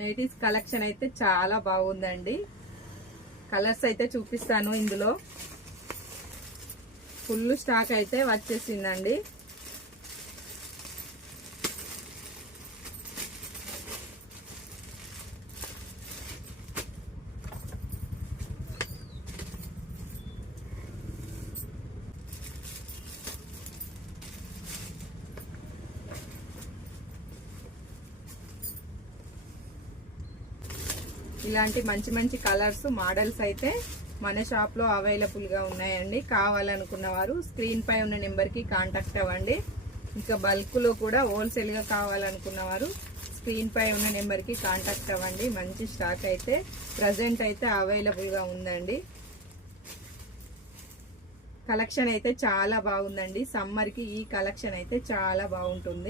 Nighties collection అయితే చాలా బాగుందండి. కలర్స్ అయితే చూపిస్తాను. ఇందులో ఫుల్ స్టాక్ అయితే వచ్చేసిందండి. ఇలాంటి మంచి మంచి కలర్స్ మోడల్స్ అయితే మన షాప్ లో అవైలబుల్ గా ఉన్నాయండి. కావాలనుకున్న వారు స్క్రీన్ పై ఉన్న నెంబర్ కి కాంటాక్ట్ అవ్వండి. ఇంకా బల్క్ లో కూడా హోల్సేల్ గా కావాలనుకున్న వారు స్క్రీన్ పై ఉన్న నెంబర్ కి కాంటాక్ట్ అవ్వండి. మంచి స్టాక్ అయితే ప్రజెంట్ అయితే అవైలబుల్ గా ఉందండి. కలెక్షన్ అయితే చాలా బాగుందండి. సమ్మర్ కి ఈ కలెక్షన్ అయితే చాలా బాగుంటుంది.